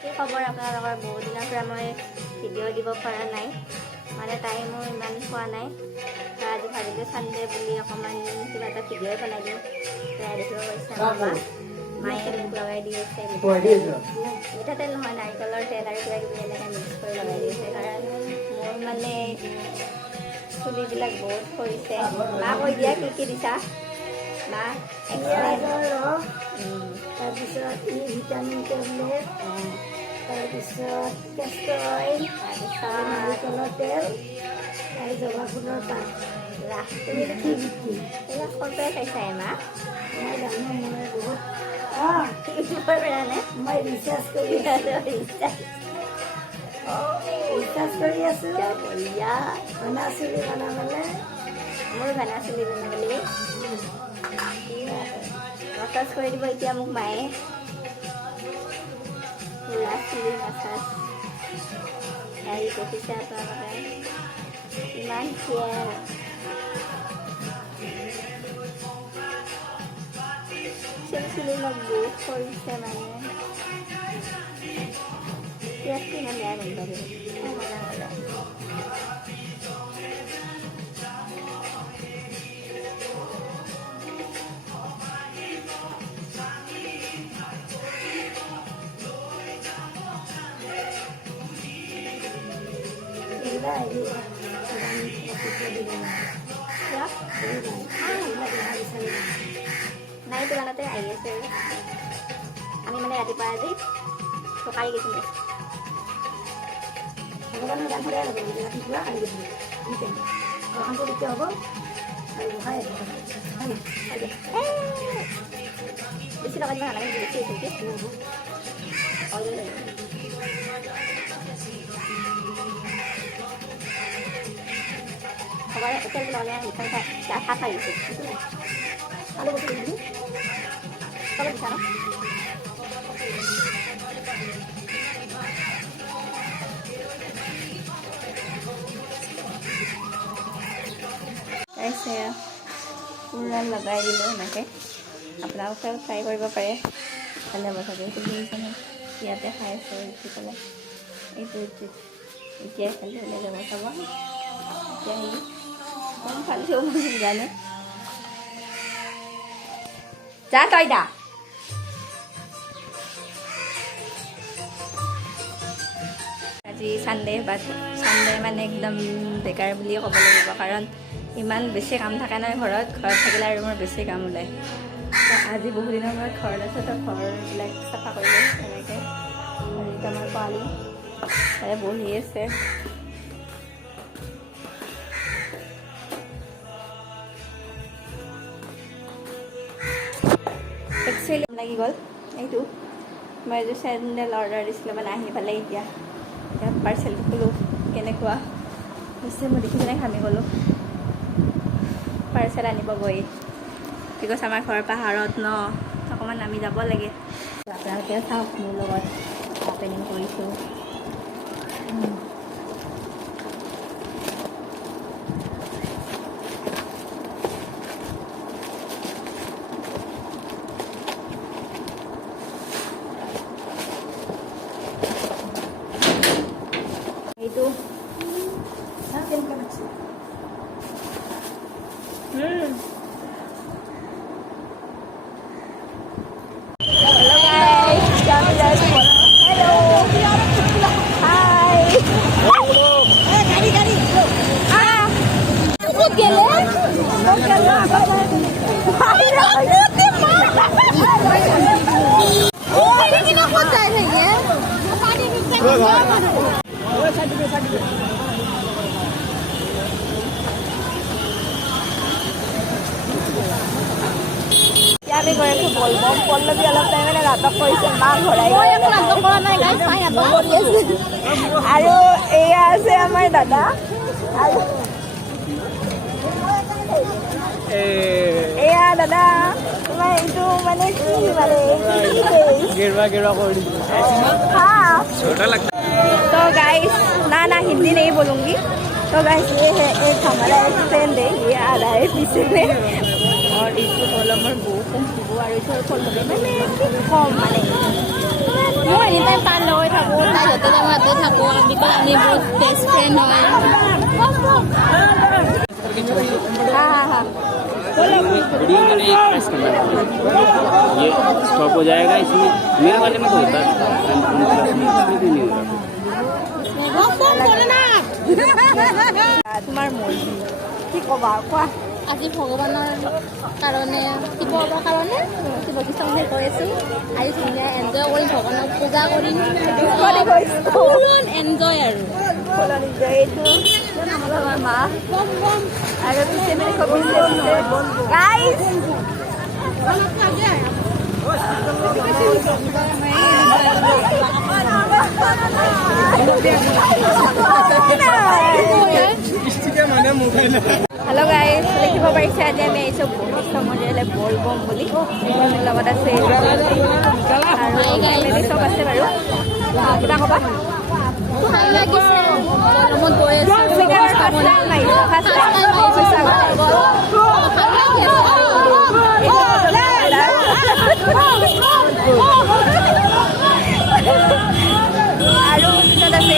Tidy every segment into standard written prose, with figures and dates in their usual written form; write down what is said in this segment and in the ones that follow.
কি খবৰ আপোনালোকৰ? বহুত দিনৰ পৰা মই ভিডিঅ' দিব পৰা নাই, মানে টাইমো ইমান পোৱা নাই। আজি ভাবিলোঁ চানডে বুলি অকণমান কিবা এটা ভিডিঅ' বনাই দিওঁ। দেখিব গৈছে আমাৰ মায়ে মোক লগাই দি আছে মিঠাতেল নহয়, নাৰিকলৰ তেল আৰু কিবা কিবি এনেকৈ মিক্স কৰি লগাই দি আছে। কাৰণ মোৰ মানে চুলিবিলাক বহুত সৰিছে। মা কৈ দিয়া কি কি দিছা মা? তাৰপিছত ভিটামিন টেবলেট, তাৰপিছত কেষ্টৰ অইল, নাৰিকলৰ তেল আৰু জবা ফুলৰ পাত। তুমি কি এইবিলাক সৰুপৰাই খাইছাই মা? মই জানো মই বহুত ইউটিউবৰ পৰা নে? মই ৰিচাৰ্জ কৰি আছোঁ। ঘনা চুলি বনাবলৈ মোৰ ঘনা চুলি বনাবলৈ মাছাজ কৰি দিব এতিয়া মোক মায়ে। ফুলা চুলি মাছাজ গাড়ী দেখিছে আপোনালোকে ইমান কেয়াৰ। চুলিবিলাক বহুত সৰিছে মানে পিঁয়াজটো ইমান বেয়া গোন্ধ দিয়ে। নাই দোকানতে আহি আছে। আমি মানে ৰাতিপুৱা আজি টকাৰী গৈছিলোঁ। ভগৱানৰ গান সদায় ল'ব লাগে, ৰাতিপুৱা কালি গৈছিলোঁ দোকানটো কেতিয়া হ'ব আৰু বহাই বেছি টকা দিব নালাগে, বেছি খবৰ তেল লগালে মিঠাই খাই ভাত খাই গৈছে আলু বস্তু দিবি খবৰ দিছা ন? পুৰা লগাই দিলোঁ এনেকৈ। আপোনালোকেও ট্ৰাই কৰিব পাৰে, ভালে হ'ব চাগে। ইয়াতে খাই আছোঁ উঠি পেলাই এইটো এতিয়া খালি ওলাই যাব চাব। এতিয়া কম খালিও জানে যা তই দা। আজি চানডে মানে একদম বেকাৰ বুলিয়ে ক'ব লাগিব। কাৰণ ইমান বেছি কাম থাকে নহয় ঘৰত থাকিলে আৰু মোৰ বেছি কাম ওলায়। আজি বহুত দিনৰ মূৰত ঘৰত আছোঁ, তো ঘৰবিলাক চাফা কৰিলোঁ এনেকৈ। আৰু এতিয়া আমাৰ পোৱালি বহি আছে। একচুৱেলি লাগি গ'ল এইটো। মই এযোৰ চেণ্ডেল অৰ্ডাৰ দিছিলোঁ, মানে আহি পালে এতিয়া পাৰ্চেলটো খোলোঁ। কেনেকুৱা হৈছে মই দেখি পিনে ঘামি গ'লোঁ। পাৰ্চেল আনিব গৈ বিকজ আমাৰ ঘৰ পাহাৰত ন, অকণমান নামি যাব লাগে। আপোনালোকে চাওক মোৰ লগত অপেনিং কৰিছোঁ। এইটো কেনেকুৱা লাগছে? আমি গৈ আছোঁ বলবম। পল্লৱী অলপ টাইম মানে নাটক কৰিছে, মা ঘৰাই আৰু এয়া আছে আমাৰ দাদা। আৰু এয়া দাদা তোমাৰ এইটো মানে কি মানে तो गाइस ना हिंदी नहीं बोलूँगी। तो गाइस ये है एक हमारा एक फ्रेंड है, ये आ रहा है पीछे में। और इसको बोलो मैं बहुत और इसको बोल दे मैं कम माने मैं इतना टाइम लगे था একেলগে থাকোঁ বিকজ আমি বহুত বেষ্ট ফ্ৰেণ্ড হয় वीडियो मैंने एक प्रेस करना है ये स्टॉप हो जाएगा इसमें मेरे वाले में तो होता है नहीं होता তোমাৰ মৰ্জি কি ক'বা কোৱা আজি ভগৱানৰ কাৰণে শিৱৰ কাৰণে বৈশিষ্ট্য মই কৈ আছোঁ আজি ধুনীয়া এনজয় কৰিম ভগৱানক পূজা কৰিম ফুল এনজয় আৰু ফুল এনজয় এইটো আমাৰ মা আৰু পিছে মেলি গাইজ হেল্ল' গাইজ লিখিব পাৰিছে আজি আমি আহিছোঁ বৈশিষ্ট্য মন্দিৰলৈ বল বম বুলি মোৰ লগত আছে আৰু ফেমিলি চব আছে বাৰু কিবা ক'বা আৰু পিছত আছে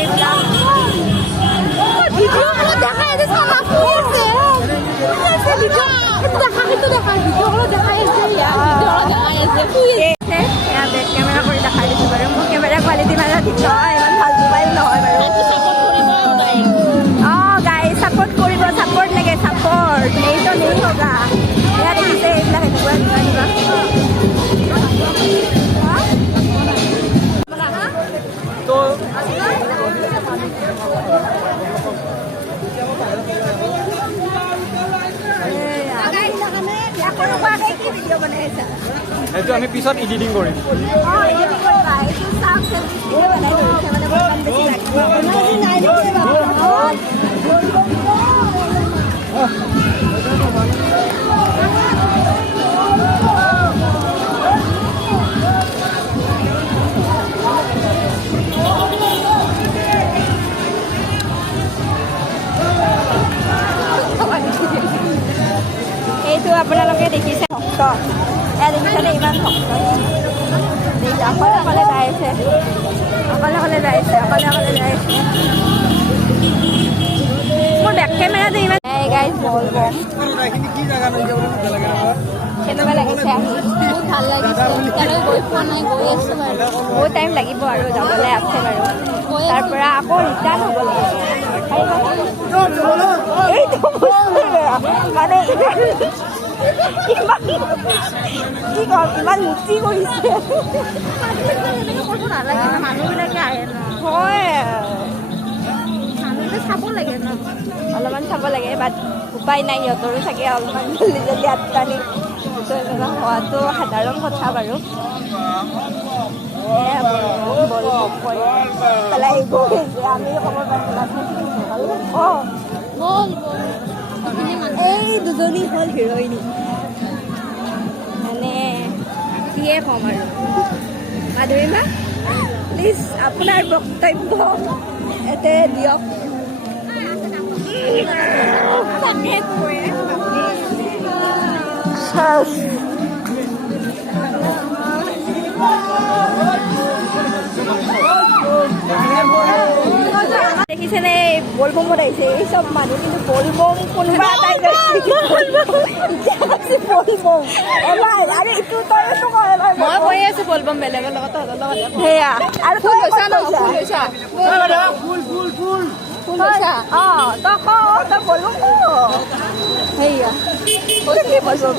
এইবিলাক কেমেৰা কৰি দেখাই দিছোঁ বাৰু মোৰ কেমেৰা কোৱালিটি মানে ঠিক নহয় ইমান ভাল মোবাইল নহয় বাৰু অঁ গাইজ ছাপৰ্ট কৰিব ছাপৰ্ট লাগে ছাপৰ্ট নেইতো নেই হোগা এয়া দেখিছে এইবিলাক এনেকুৱা এনেকুৱা এইটো আমি পিছত এডিটিং কৰিম এইটো আপোনালোকে দেখিছে ভক্ত এয়া দেখিছেনে ইমান ভক্ত অকলে অকলে যাই আছে অকলে অকলে যাই আছে অকলে অকলে যাই আছে মোৰ বেক কেমেৰাটো ইমান গাইজ বল বম কেনেকুৱা লাগিছে আহি বহুত ভাল লাগিছে এতিয়ালৈ গৈ পোৱা নাই গৈ আছোঁ বাৰু বহুত টাইম লাগিব আৰু যাবলৈ আছে বাৰু তাৰ পৰা আকৌ ৰিটাৰ্ণ হ'ব লাগিব মানে কি কম ইমান মুক্তি কৰিছে কৰিব নালাগে মানুহবিলাকে আহে ন হয় মানুহবিলাকে চাব লাগে ন অলপমান চাব লাগে বাট উপায় নাই সিহঁতৰো চাগে অলপমান জল্দি জল্দি আটকানি তো এনেকুৱা হোৱাটো সাধাৰণ কথা বাৰু পেলাই আমি ক'ব পাৰিম অঁ এই দুজনী হ'ল হিৰইনী মানে কিয়ে ক'ম আৰু মাধুৰীমা প্লিজ আপোনাৰ বক্তব্য এতে দিয়ক দেখিছেনে বলবমত আহিছে এই চব মানুহ কিন্তু বলবম কোনোবা এটাই বলবম এবাৰ আৰু ইটো তই মই কৈ আছো বলবম বেলেগৰ লগত সেয়া আৰু ফুল লৈছা ন ফুল লৈছা ফুল লৈছা অঁ তই তই বলবম সেয়া কি বলবম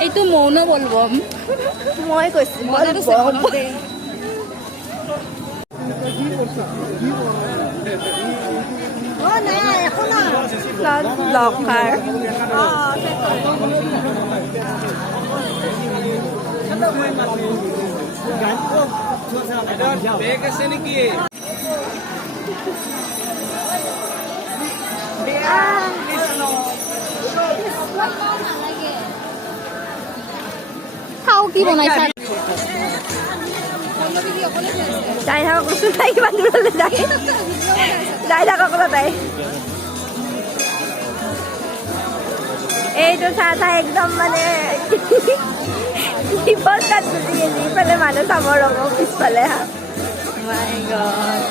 এইটো মৌন বলবম মই কৈছো লকাৰ বেগ আছে নেকি খাও কি বনাইছা যাই থাকা কৈছো তাই কিমান দূৰলৈ যাই থাকা ক'লা তাই এইটো চাহ চাহ একদম মানে পিছফালে মানুহ চাব ৰ'ব পিছফালে my god.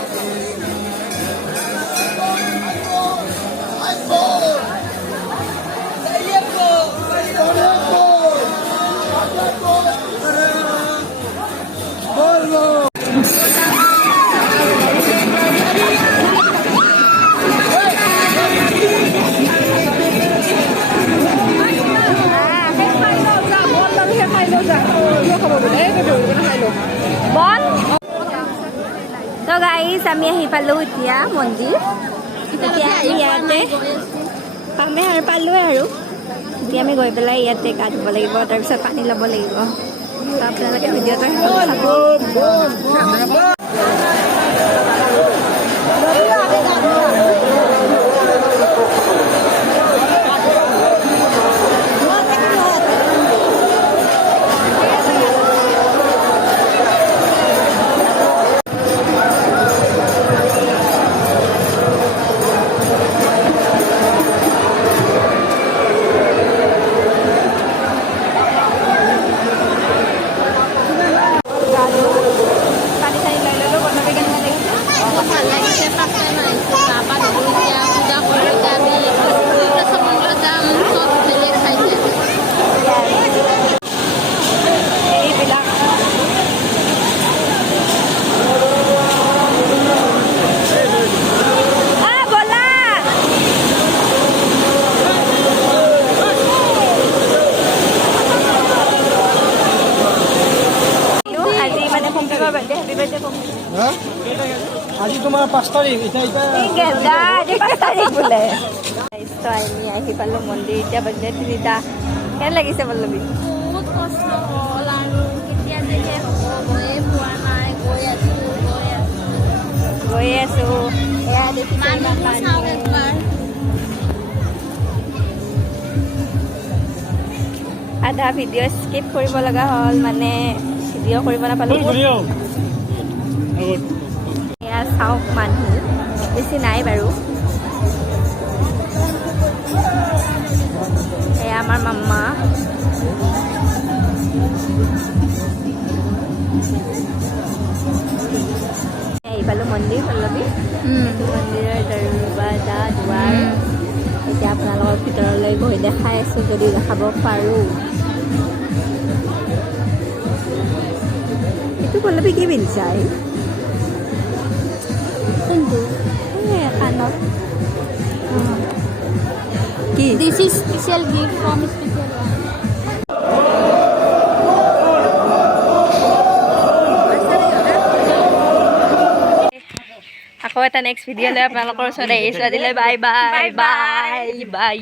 Bon? So guys, আমি আহি পালো এতিয়া মন্দিৰ এতিয়া আমি ইয়াতে আমি আৰু পালো আৰু এতিয়া আমি গৈ পেলাই ইয়াতে গা ধুব লাগিব তাৰপিছত পানী ল'ব লাগিব তো আপোনালোকে ভিডিঅ'টো চাব আজি তোমাৰ 5 তাৰিখ এতিয়া বোলে আমি আহি পালো মন্দিৰ এতিয়া বাজে 3টা কেনে লাগিছে পল্লৱী বহুত কষ্ট হ'ল আৰু কেতিয়া যে শেষ হ'ব গৈয়ে পোৱা নাই গৈ আছো এয়া দেখিছে মানুহবোৰ চাওক একবাৰ আধা ভিডিঅ' স্কিপ কৰিব লগা হ'ল মানে ভিডিঅ' কৰিব নাপালো এয়া চাওক মানুহ বেছি নাই বাৰু এয়া আমাৰ মাম্মা আহি পালো মন্দিৰ পল্লৱী মন্দিৰৰ দৰৱাজা দুৱাৰ এতিয়া আপোনালোকৰ ভিতৰলৈ গৈ দেখাই আছো যদি দেখাব পাৰোঁ এইটো পল্লৱী কি পিন্ধিছাই কিন্তু কাণত কি this is special gift from special আকৌ এটা নেক্সট ভিডিঅ' লৈ আপোনালোকৰ ওচৰত আহিছোঁ আজিলৈ বাই বাই বাই বাই